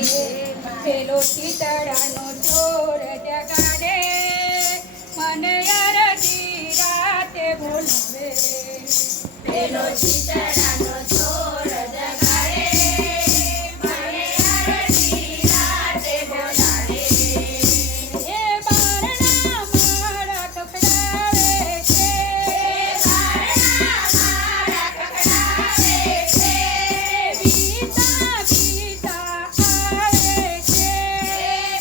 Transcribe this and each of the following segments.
પેલો શીતળાનો ચોર જગાડે મને અડધી રાતે બોલાવે પેલો શીતળાનો ચોર જગાડે મને અડધી રાતે બોલાવે એ બારણા મારા કકડાવે છે બારણા મારા કકડાવે છે બીતા બીતા આવે છે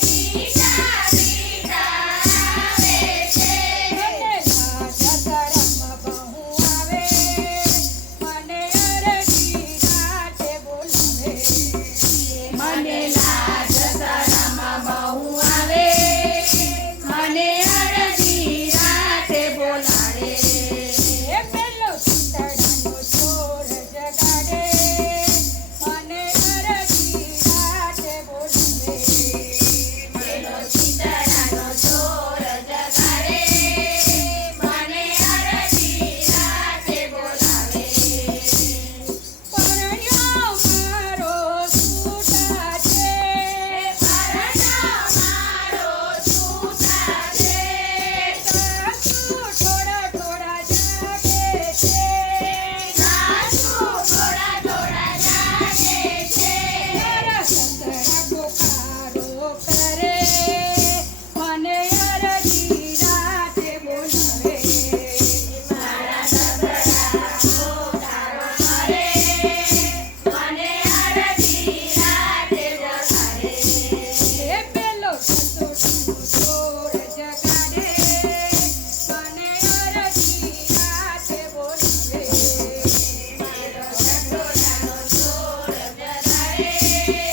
બીતા બીતા આવે છે મને રાજા તરમ બહુ આવે મને અડધી રાતે બોલાવે મને લાજ શરમ બહુ આવે મને અડધી રાતે બોલાવે એ પેલો શીતળાનો ચોર જગાડે મને અડધી રાતે બોલાવે પેલો શીતળાનો ચોર જગાડે મને અડધી રાતે બોલાવે પરણ્યો મારો સૂતા છે પરણ્યો મારો સૂતા છે સાસુ થોડા થોડા જાગે છે સાસુ થોડા થોડા જાગે છે મારા સસરા પોકારો કરે મને અડધી રાતે બોલાવે મારા સસરા પોકારો કરે મને અડધી રાતે બોલાવે એ પેલો સસુરનો ચોર જગાડે મને અડધી રાતે બોલાવે પેલો સસુરનો ચોર જગાડે